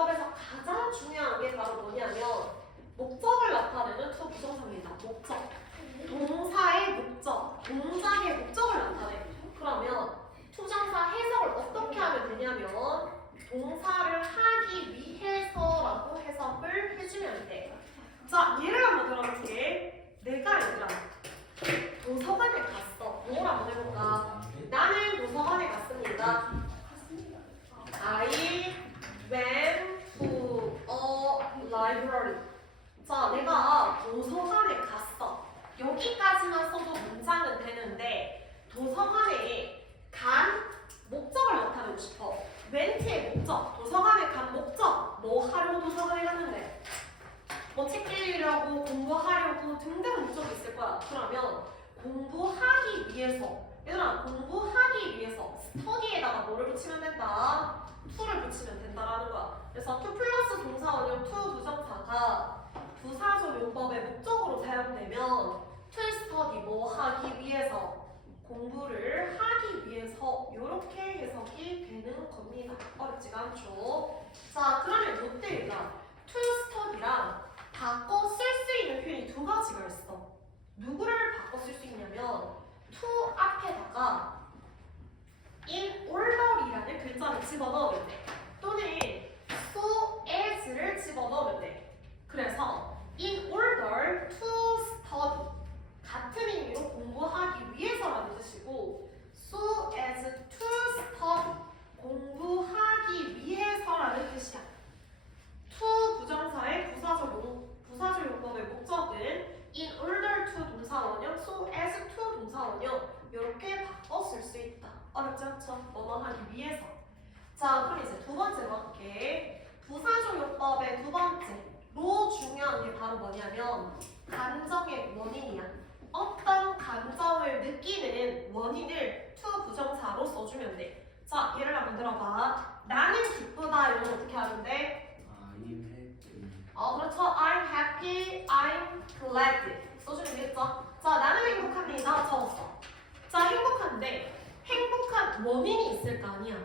용법에서 가장 중요한 게 바로 뭐냐면 목적을 나타내는 투 부정사입니다. 목적. 동사의 목적, 동작의 목적을 나타내. 그러면 투정사 해석을 어떻게 하면 되냐면 동사를 하기 위해서라고 해석을 해주면 돼. 자, 예를 한번 들어볼게. 내가 얘들아 도서관에 갔어. 뭘 한번 해볼까? 나는 도서관에 갔습니다. I went to a library. 자, 내가 도서관에 갔어. 여기까지만 써도 문장은 되는데 도서관에 간 목적을 나타내고 싶어. 웬트의 목적, 도서관에 간 목적. 뭐 하려고 도서관에 갔는데? 뭐 책 읽으려고 공부하려고 등등 목적이 있을 거야. 그러면 공부하기 위해서 얘들아 공부하기 위해서 스터디에다가 뭐를 붙이면 된다? to를 붙이면 된다라는 거야. 그래서 to 플러스 동사원형 to 부정사가 부사적 용법의 목적으로 사용되면 to study 뭐 하기 위해서 공부를 하기 위 해서 이렇게 해석이 되는 겁니다. 어렵지가 않죠. 자 그러면 to study랑 바꿔 쓸 수 있는 표현이 두 가지가 있어. 누구를 바꿔 쓸 수 있냐면 to 앞에다가 in order이라는 글자를 집어넣으면 돼. 또는 so as를 집어넣으면 돼. 그래서 in order to study 같은 의미로 공부하기 위해서라는 뜻이고 so as to study 공부하기 위해서라는 뜻이야. to 부정사의 부사적 용 부사적 용법의 목적은 in order to 동사원형, so as to 동사원형 이렇게 바꿔 쓸 수 있다. 어렵지 않죠? 뭐뭐 하기 위해서. 자, 그럼 이제 두 번째로 할게. 부사적 용법의 두 번째로 중요한 게 바로 뭐냐면 감정의 원인이야. 어떤 감정을 느끼는 원인을 to 부정사로 써주면 돼. 자, 예를 한번 들어봐. 나는 기쁘다 이런 거 어떻게 하는데? I'm happy. 어, 그렇죠. I'm happy, I'm glad. 써주면 되겠죠? 자, 나는 행복합니다. 적었어. 자, 행복한데 행복한 원인이 있을 거 아니야.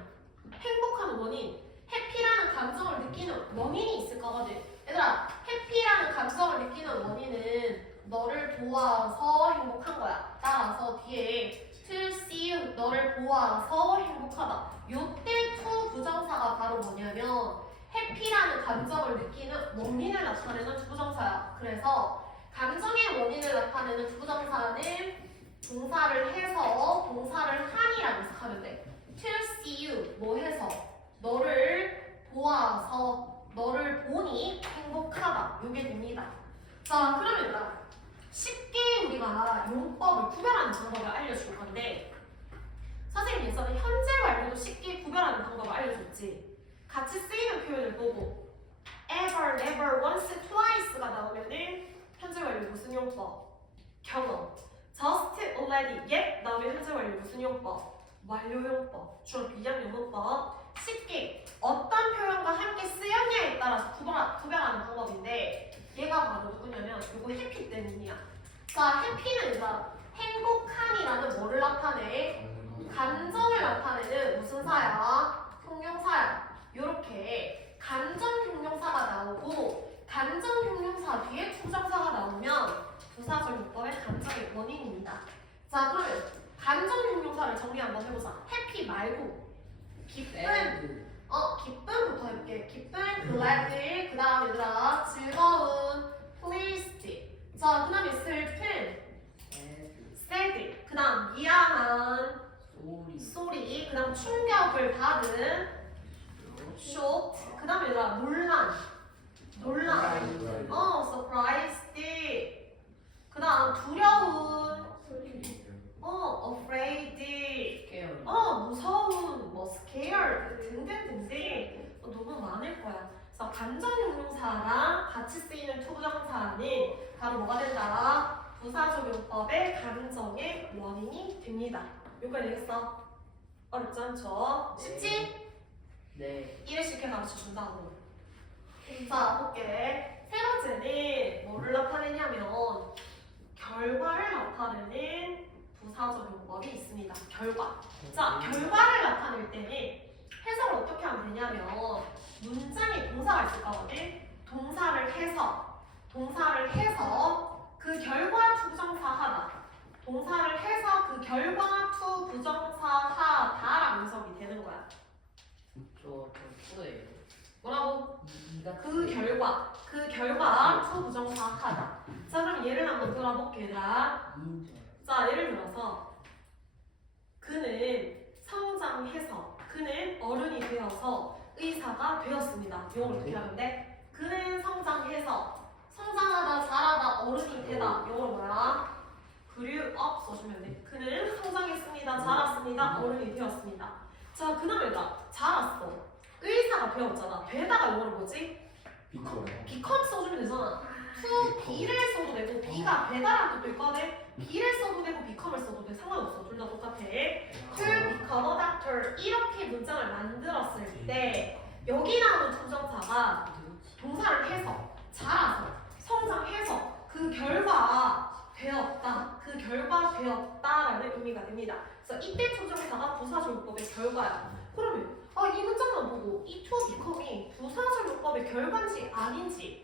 행복한 원인. 해피라는 감정을 느끼는 원인이 있을 거거든. 얘들아, 해피라는 감정을 느끼는 원인은 너를 보아서 행복한 거야. 따라서 뒤에 to see you, 너를 보아서 행복하다. 요때 to 부정사가 바로 뭐냐면 해피라는 감정을 느끼는 원인을 나타내는 부정사야. 그래서 감정의 원인을 나타내는 부정사는 동사를 해서 동사를 한이라고 해석하면 돼. To see you 뭐 해서 너를 보아서 너를 보니 행복하다. 요게 됩니다. 자 그러면 나 쉽게 우리가 용법을 구별하는 방법을 알려줄 건데 선생님이 예전에 현재 완료도 쉽게 구별하는 방법을 알려줬지. 같이 쓰이는 표현을 보고 ever, never, once, twice가 나오면은 현재 완료 무슨 용법? 경험. just, already, yet 나오면 현재 완료 무슨 용법? 완료용법, 중학교 2학년 문법 쉽게 어떤 표현과 함께 쓰였냐에 따라서 구별, 구별하는 방법인데 얘가 바로 누구냐면 이거 해피 때문이야. 자, 해피는 일단 행복한이라는 뭐를 나타내? 감정을 나타내는 무슨 사야? 형용사야. 요렇게 감정 형용사가 나오고 감정 형용사 뒤에 투정사가 나오면 부사절 문법의 감정의 원인입니다. 자, 그러면 감정 형용사를 정리 한번 해보자. 해피 말고 기쁜 어 기쁨부터 해볼게. 기쁜 glad 그 다음에 얘들아 즐거운 pleased 자 그다음에 슬픈 sad 그 다음 미안한 소리? 소리 그 다음 충격을 받은 shocked 그 다음에 얘들아 논란. 논란. 어 surprised 그 다음 두려운. 어 afraid 어 무서운. 뭐 scared. 등등등등. 어, 너무 많을 거야. 그래서 감정 형용사랑 같이 쓰이는 투부정사는 바로 뭐가 된다? 부사적용법의 감정의 원인이 됩니다. 여기까지 되겠어? 어렵지 않죠? 쉽지? 네 이래 쉽게 가르쳐 준다고. 자, 볼게. 세 번째는 뭐를 나타내냐면 결과를 나타내는 부사적용법이 있습니다. 결과. 자, 결과를 나타낼 때는 해석을 어떻게 하면 되냐면 문장에 동사가 있을 거거든. 동사를 해서 동사를 해서 그 결과 투 부정사 하다. 동사를 해서 그 결과 투 부정사 하다라는 해석이 되는 거야. 저저 후예요 뭐라고? 이가 그 결과, 그 결과 투 부정사 하다. 자, 그럼 예를 한번 들어볼게, 얘들아. 이인 줄 자, 예를 들어서 그는 성장해서 그는 어른이 되어서 의사가 되었습니다. 이걸 어떻게 돼? 그는 성장해서 성장하다 자라다 어른이 되다. 이걸 뭐야? grew up 써주면 돼. 그는 성장했습니다. 자랐습니다. 어른이 되었습니다. 자, 나 자랐어. 의사가 되었잖아. 되다가 이거를 뭐지? 비커 become 써주면 되잖아. to be를 써도 되고 be가 되다라는 뜻도 있거든. be를 써도 되고 become을 써도 돼. 상관없어. 둘 다 똑같아. to become a doctor 이렇게 문장을 만들었을 때 여기 나오는 투정사가 동사를 해서 자라서 성장해서 그 결과 되었다. 그 결과 되었다라는 의미가 됩니다. 그래서 이때 투정사가 부사절법의 결과야. 그러면 아, 이 문장만 보고 이 to become이 부사절법의 결과인지 아닌지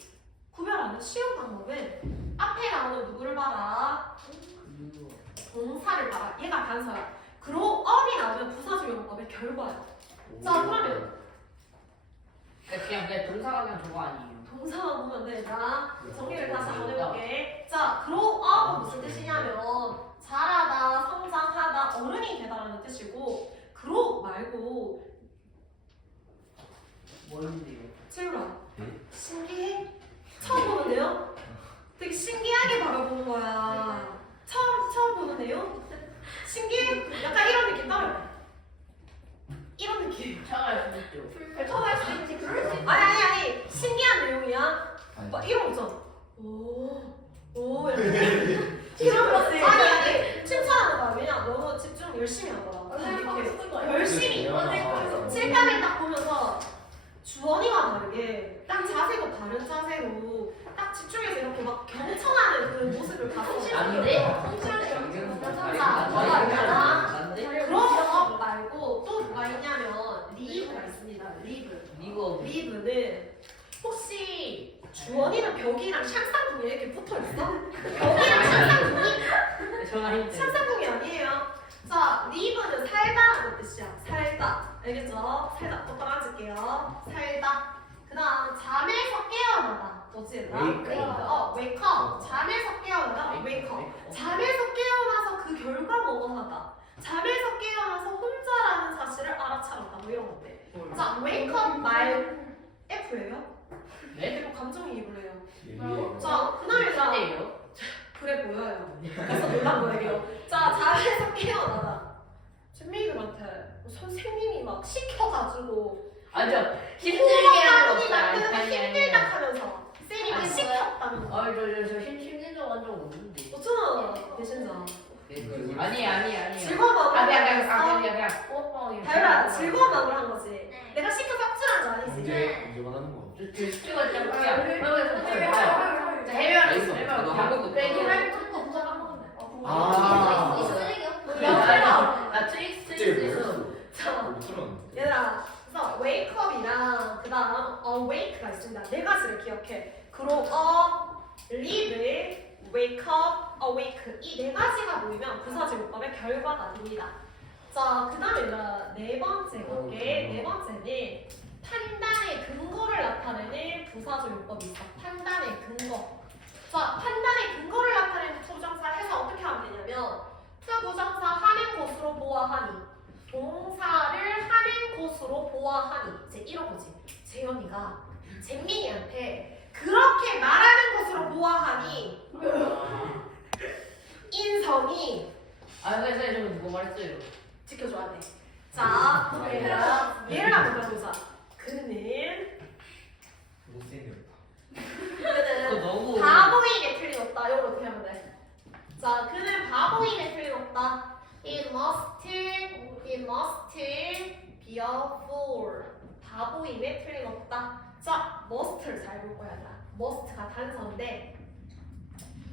구별하는 쉬운 방법은 앞에 나오는 누구를 봐라. 그리고 동사를 봐라. 얘가 단서야. grow up이 나오면 부사절용법의 결과야. 자, 그러면 그냥 그냥 동사가 그냥 저거 아니에요 동사만 보면 돼. 나 정리를 다시 한번 해볼게. 자, grow up은 무슨 뜻이냐면 자라다, 성장하다, 어른이 되다라는 뜻이고 grow 말고 뭔데요 채우라. 네? 신기해? 처음 보는데요? 되게 신기하게 바라보는 거야. 처음 처음 보는 내용? 신기해? 약간 이런 느낌 따라. 이런 느낌. 차가 있었죠 처음 할 수 있지. 그럴 수 있지. 아니 아니 아니 신기한 내용이야. 아니 막 이런 거 있잖아. 오, 오 이렇게. 이런 거 아니 아니 칭찬하는 거야. 왜냐 너무 집중 열심히 하더라. 이렇게 열심히 칠감을 딱 보면서 주원이와 다르게 딱 자세도 다른 자세로 딱 집중해서 이렇게 막 경청하는 그 모습을 봤어. 안돼 자, 뭐가 있냐면 안돼 그런 거 말고 또 뭐가 있냐면 리브가 있습니다. 리브. 이거 리브는 혹시 주원이는 벽이랑 샹쌍둥이 이렇게 붙어 있어? 벽이랑 저가 힘들 샹쌍둥이 아니에요. 자, 리브는 살다라는 뜻이야. 살다. 알겠죠? 살다. 똑바로 앉을게요. 살다. 그 다음, 잠에서 깨어나다. 뭐지, 얘들아? Wake up. 어, wake up. 잠에서 깨어나다. wake up. 잠에서 깨어나서 그 결과 뭐뭐 하다. 잠에서 깨어나서 혼자라는 사실을 알아차렸다. 뭐 이런 건데. 자, wake up 말 F예요? 네? 그리고 감정이입을 해요. 예리해 자, 그 다음에 자, 요 그래 보여요. 그래서 놀란 거예요. 자, 잠에서 깨어나다. 준민이들한테 선생님이 막 시켜가지고 아저 힘들게 하는 거 아니 아니 힘들다 아니 하면서 쌤이 막 아니, 시켰다는 거. 아 저 저저 힘든 적 완전 없는데 어쩌나 대신자. 네. 아니 아니 아니. 즐거운 마음으로 아니 아니? 아니 아니 아니. 즐거운 마음으로 한 거지 네. 내가 시켜서 확실한 거 아니지? 언제 언제만 하는 거? 찍어 진짜 그냥. 네. 해외 알겠어. 해외 너 한국도 네, 들어. 할 것도 부자 까먹었네. 아. 이 쓰레기요? 나 트릭 그때 트릭 왜 있어. 했어? 자못 들었는데. 얘들아 그래서 wake up이랑 그 다음 awake가 있습니다 네 가지를 기억해 grow up, live, wake up, awake 이 네 가지가 모이면 부사제곱법의 결과가 됩니다 자 그 다음에 얘들아 네 번째 볼게 네 번째는 판단의 근거를 나타내는 부사조용법이 있어. 자, 판단의 근거를 나타내는 투부정사 해서 어떻게 하면 되냐면 투부정사 하는 곳으로 보아하니 동사를 하는 곳으로 보아하니 이제 이런 거지. 재현이가 잼민이한테 그렇게 말하는 곳으로 보아하니 인성이 아 그래서 좀 누구 말했어요? 지켜줘야 돼. 자, 얘들아 얘를 한번 보자. 그는 못생겼다. 그거 너무. 바보임에 틀림없다. 이걸 어떻게 하면 돼? 자, 그는 바보임에 틀림없다. He must, he must be a fool. 바보임에 틀림없다. 자, must를 잘 볼 거야. 나. must가 단서인데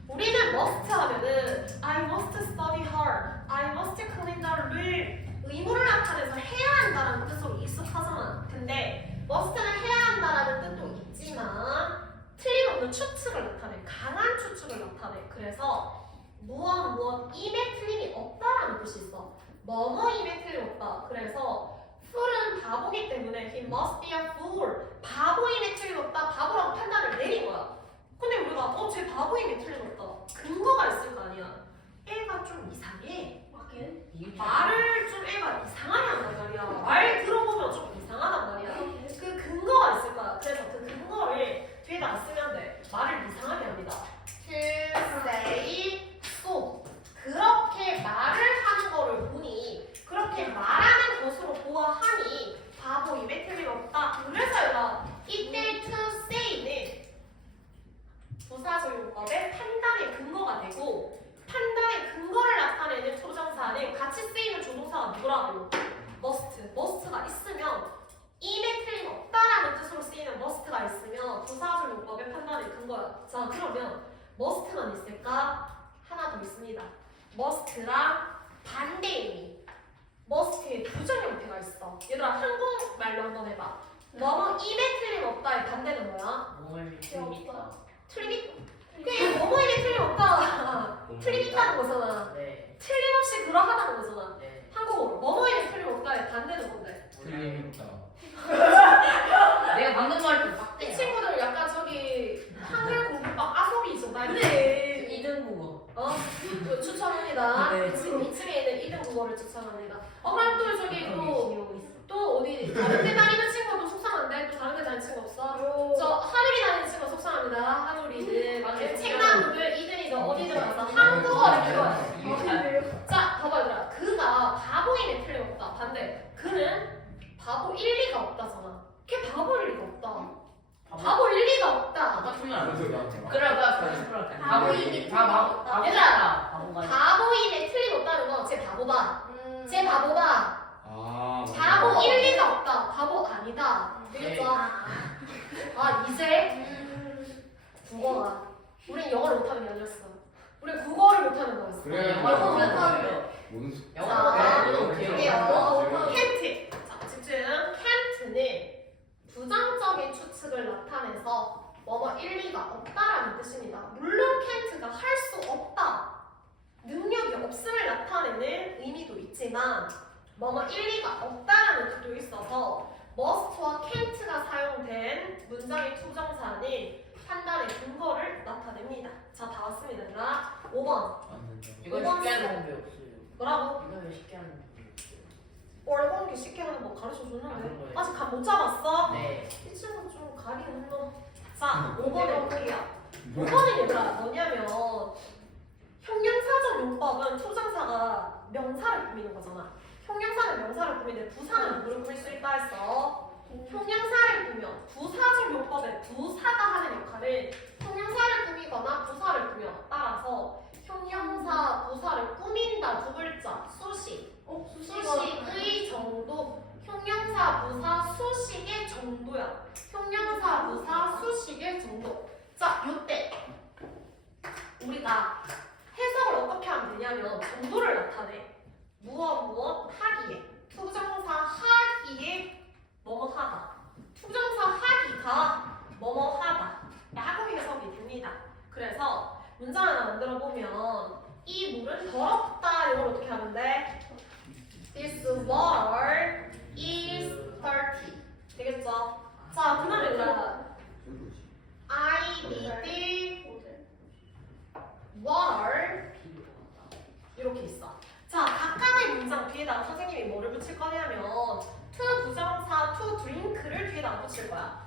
우리는 must 하면은 I must study hard, I must clean the room 의무를 나타내서 해야 한다는 뜻으로 익숙하잖아. 근데 must는 해야 한다라는 뜻도 있지만 틀림없는 추측을 나타내 강한 추측을 나타내. 그래서 무엇 무엇임에 틀림이 없다라는 뜻이 있어. 뭐뭐 임에 틀림 없다. 그래서 fool은 바보기 때문에 he must be a fool. 바보임에 틀림 없다. 바보라고 판단을 내린 거야. 근데 우리가 어쟤 바보임에 틀림 없다. 근거가 있을 거 아니야. 애가 좀 이상해 이게 말을 좀 애가 이상하게 한단 말이야 말 들어보면 좀 이상하단 말이야 그 근거가 있을 거야. 그래서 그 근거를 뒤에다 안 쓰면 돼. 말을 이상하게 합니다. to say so. 그렇게 말을 하는 거를 보니 그렇게 말하는 것으로 보아하니 바보임에 틀림없다. 그래서 얘가 이때 to say는 부사소용법의 판단의 근거가 되고 판단의 근거를 나타내는 초정사는 같이 쓰이는 조동사가 누구라고? must. must가 있으면 임에 틀림없다라는 뜻으로 쓰이는 must가 있으면 부사절 용법의 판단의 근거야. 자 그러면 must만 있을까? 하나 더 있습니다. Must랑 반대 의미. must의 부정 형태가 있어. 얘들아 한국말로 한번 해봐. 뭐뭐 임에 틀림없다의 반대는 뭐야? 몸을 믿습니다. 틀림이? 그게 뭐뭐 임에 틀림없다. 틀림있다는 거잖아. 네. 틀림없이 그러하다는 거잖아. 네. 한국어로 뭐뭐 임에 틀림없다의 반대는 뭔데? 틀림있다. 내가 방금 말했던 이 빡대야. 친구들 약간 저기 한글 공부방 아소비 좀 근데 이등 국어. 어? 그 추천합니다. 네. 지금 2층에 있는 이등 국어를 추천합니다. 어 그럼 또 저기 또. 또 어디 다른 데 다니는 친구도 속상한데 또 다른 데 다니는 친구 없어? 저 하늘이 다니는 친구 속상합니다. 하늘이들 맞아요. 책나무들 이들이들 어디들 가서 한국어를 배워야 돼. 이거 자 봐봐 얘들아 그가 바보임에 틀림없다. 반대 그는 바보 일리가 없다잖아. 걔 바보일 리가 없다. 바보 일리가 없다. 아까 틀린 안 그래서 했어. 나한테 막. 그래 그래 그래 그래. 바보 이기 다 바보 바보 얘들아. 바보가. 바보임에 틀림없다는 건 쟤 바보다. 쟤 바보다. 아. 맞아. 바보 일리가 없다. 바보 아니다. 되겠죠? 아 이제 국어가. 우린 영어를 못하는 게 아니었어. 우린 국어를 못하는 거였어. 그래. 영어 맞아. 못하는 뭔 소- 영어 자, 못해요. 그래요. 영어 캔트. 자 집중. 캔트는 부정적인 추측을 나타내서 뭐뭐 일리가 없다라는 뜻입니다. 물론 캔트가 할 수 없다. 능력이 없음을 나타내는 의미도 있지만 뭐뭐 일리가 없다라는 뜻도 있어서 must와 can't가 사용된 문장의 투정사는 판단의 근거를 나타냅니다. 자, 다 왔습니다. 자, 5번. 안 된다. 이거 쉽게 하는 게 없어요. 뭐라고? 왜 쉽게 하는 게 얼공기 쉽게 하는 법 가르쳐 없어요? 줬는데 아직 감 못 잡았어? 네. 이 친구 좀 가리 없노? 자, 5번에 볼게요. 뭐야? 5번은 얘들아 뭐냐면 형용사적 용법은 투정사가 명사를 꾸미는 거잖아. 형용사는 명사를 꾸미는데 부사는 누구를 꾸밀 수 있다 했어? 형용사를 꾸며 부사적 용법의 부사가 하는 역할은 형용사를 꾸미거나 부사를 꾸며 따라서 형용사 부사를 꾸민다 두 글자 수식 어, 수식의 정도 형용사 부사 수식의 정도야. 형용사 부사 수식의 정도. 자 요때 우리가 해석을 어떻게 하면 되냐면 정도를 나타내. 무엇 무엇 하기에. 투정사 하기에 뭐뭐 하다. 투정사 하기가 뭐뭐 하다. 라고 해석이 됩니다. 그래서 문장 하나 만들어 보면 이 물은 더럽다. 이걸 어떻게 돼? This water is dirty 되겠죠? 자 그다음에 얘들아 I need water 이렇게 있어. 자, 각각의 문장 뒤에다가 선생님이 뭐를 붙일 거냐면 to 부정사 to drink를 뒤에다가 붙일 거야.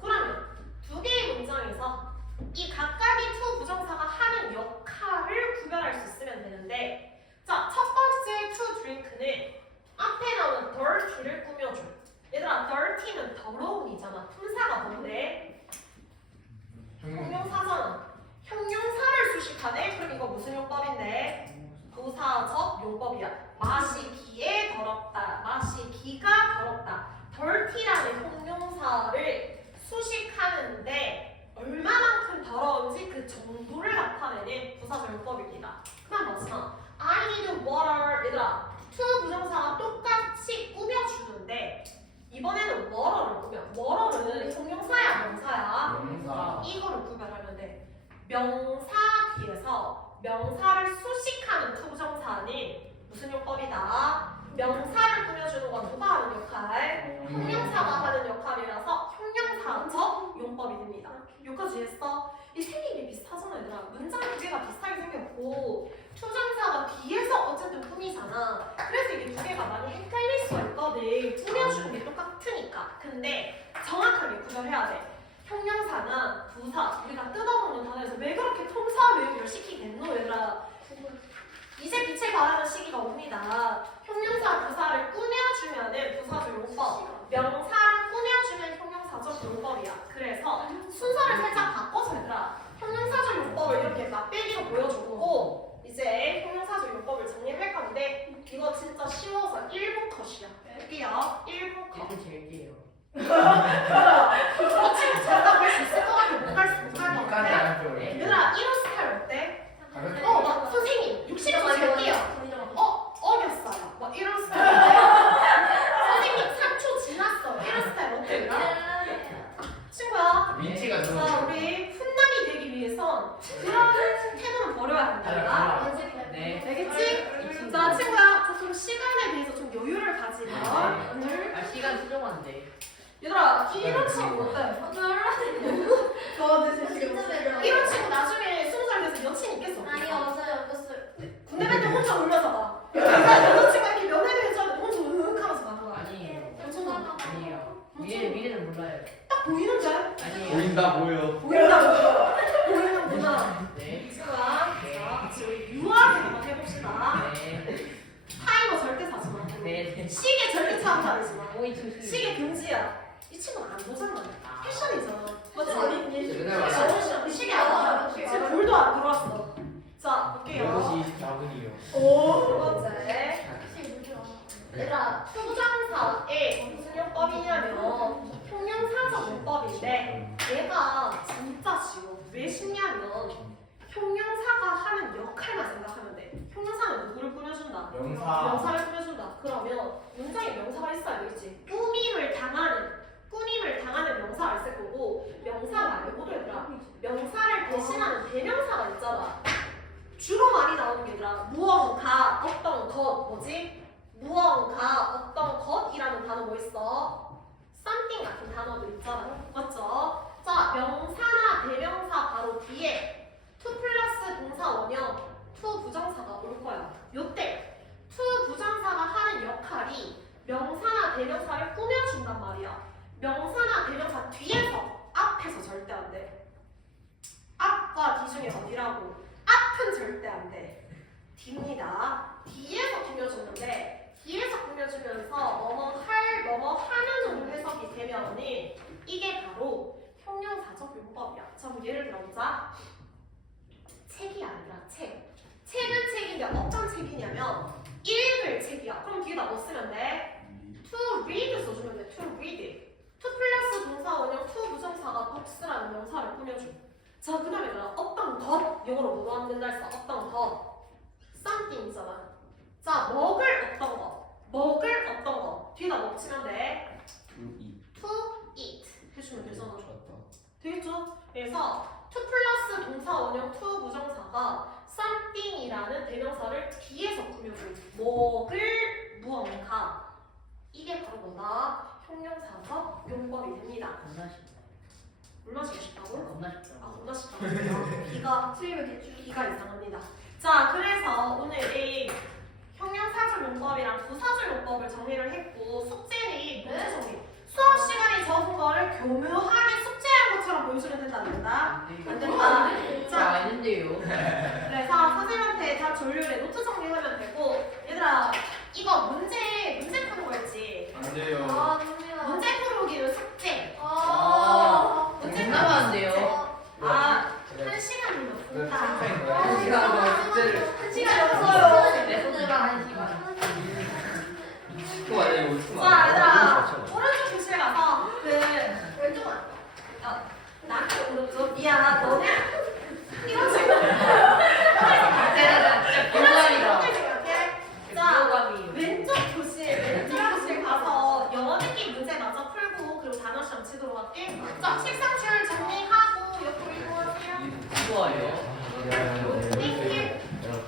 그러면 두 개의 문장에서 이 각각의 to 부정사가 하는 역할을 구별할 수 있으면 되는데 자, 첫 번째 to drink는 앞에 나오는 dirty를 꾸며줘. 얘들아, dirty는 더러움이잖아. 품사가 뭔데? 형용사잖아. 형용사를 수식하네? 그럼 이거 무슨 용법인데? 부사적 용법이야. 마시기에 더럽다. 마시기가 더럽다. dirty라는 형용사를 수식하는데 얼마만큼 더러운지 그 정도를 나타내는 부사적 용법입니다. 그다음 마지막 I need water 얘들아 to 부정사가 똑같이 꾸며주는데 이번에는 water를 꾸며 water는 형용사야 명사야 명사. 이거를 구별하면 돼. 명사 뒤에서 명사를 수식하는 투부정사는 무슨 용법이다? 명사를 꾸며주는 건 누가 하는 역할? 형용사가 하는 역할이라서 용법이 됩니다. 여기까지 했어? 이게 비슷하잖아 얘들아. 문장 두 개가 비슷하게 생겼고 투정사가 뒤에서 어쨌든 꾸미잖아. 그래서 이게 두 개가 많이 헷갈릴 수 있거든. 꾸며주는 게 똑같으니까. 근데 정확하게 구별해야 돼. 형용사나 부사 우리가 뜯어먹는 단어에서 왜 그렇게 통사 외우기를 시키겠노 얘들아 이제 빛을 발하는 시기가 옵니다 형용사 부사를 꾸며주면은 부사적 용법 명사를 꾸며주면 형용 사적 용법이야. 그래서 순서를 살짝 바꿔서 얘들아 형용사적 용법을 이렇게 맛배기로 보여주고 이제 형용사적 용법을 정리할 건데 이거 진짜 쉬워서 1분 컷이야. 할게요. 1분 컷. 이게 제일 게요. 저 친구 잘하고 할수 있을 것 같아. 못할수 못할 것 같아. 네. 얘들아 이런 스타일 어때? 어, 막 선생님 60초 줄게요. 어, 어겼어요. 막 이런 스타일 어때? 선생님 3초 지났어. 이런 스타일 어때? 얘들아? 친구야. 민치가 자, 저는 우리 훈남이 되기 위해선 그런 태도는 버려야 한다. 네. 알겠지? 자, 친구야. 조금 시간에 대해서 좀 여유를 가지면. 오늘 아 시간 수정한데. 얘들아, 이런 친구 어때? 이런 친구 나중에 스무 살 돼서 여친 있겠어? 군대 갈때 혼자 울면서 봐. 여자친구가 이렇게 면회를 해줘야 돼. 혼자 으윽 하면서 가는 거야. 아니에요. 아니에요. 미래 미래는 몰라요. 딱 보이는데? 아니에요. 보인다 보여. 보인다. 보이는구나. 네. 친구야. 자, 같이 우리 유아하게 한번 해봅시다. 네. 타이머 절대 사지 마. 네. 네. 시계 절대 차면 다니지 마. 오이 춤 시계 금지야. 이 친구는 안 보잖아. 패션이잖아. 맞지? 맨날 패션, 말해. 패션. 시계 안 봐. 지금 볼도 안 들어왔어. 자, 볼게요. 6시 24분이요. 오, 두 번째. 얘들아, 투정사의 무슨 용법이냐면 형용사적 용법인데 얘가 진짜 쉬워. 왜 쉽냐면 형용사가 하는 역할만 생각하면 돼. 형용사는 누구를 꾸며준다? 명사. 명사를 꾸며준다. 그러면 문장에 명사가 있어야 되겠지. 꾸밈을 당하는, 꾸밈을 당하는 명사가 있을 거고 명사 말고도 얘들아 명사를 대신하는 대명사가 있잖아. 주로 많이 나오는 게 얘들아 무언가, 어떤 것, 뭐지? 무언가, 어떤 것이라는 단어 뭐 있어? something 같은 단어도 있잖아. 맞죠? 자, 명사나 대명사 바로 뒤에 to 플러스 동사 원형, to 부정사가 올 거야. 요때 to 부정사가 하는 역할이 명사나 대명사를 꾸며준단 말이야. 명사나 대명사 뒤에서 앞에서 절대 안 돼. 앞과 뒤 중에 어디라고? 앞은 절대 안 돼. 뒤입니다. 뒤에서 꾸며주는데 뒤에서 꾸며주면서 뭐뭐 할, 뭐뭐 하는 정도 해석이 되면은 이게 바로 형용사적 용법이야. 자, 그럼 예를 들어보자. 책이 아니라 책. 책은 책인데 어떤 책이냐면 읽을 책이야. 그럼 뒤에다 뭐 쓰면 돼? to read 써주면 돼. to read. to 플러스 동사 원형 to 부정사가 books라는 명사를 꾸며줘. 자, 그 다음에 어떤 것 영어로 뭐로 하면 된다 했어? 어떤 것 something이잖아. 자, 먹을 어떤 거 먹을 어떤 거 뒤에다 뭐 붙이면 돼? to eat 해주면 되잖아. 되겠죠? 그래서 to 플러스 동사 원형 to 부정사가 something이라는 대명사를 뒤에서 꾸며줘. 먹을 무언가. 이게 바로 뭐다? 형용사적 용법이 됩니다. 겁나 쉽다. 얼마나 쉽다고? 겁나 아, 쉽다. 겁나 쉽다. 비가 틀리면 대충 비가 이상합니다. 자, 그래서 오늘 이 형용사적 용법이랑 부사적 용법을 정리를 했고 숙제를 문제 정리. 수업 시간에 적은 거를 교묘하게 숙제한 것처럼 보여주면 된다는다. 안 된다. 자, 자, 아닌데요. 그래서 선생님한테 다 조율해 노트 정리하면 되고 얘들아 이거 문제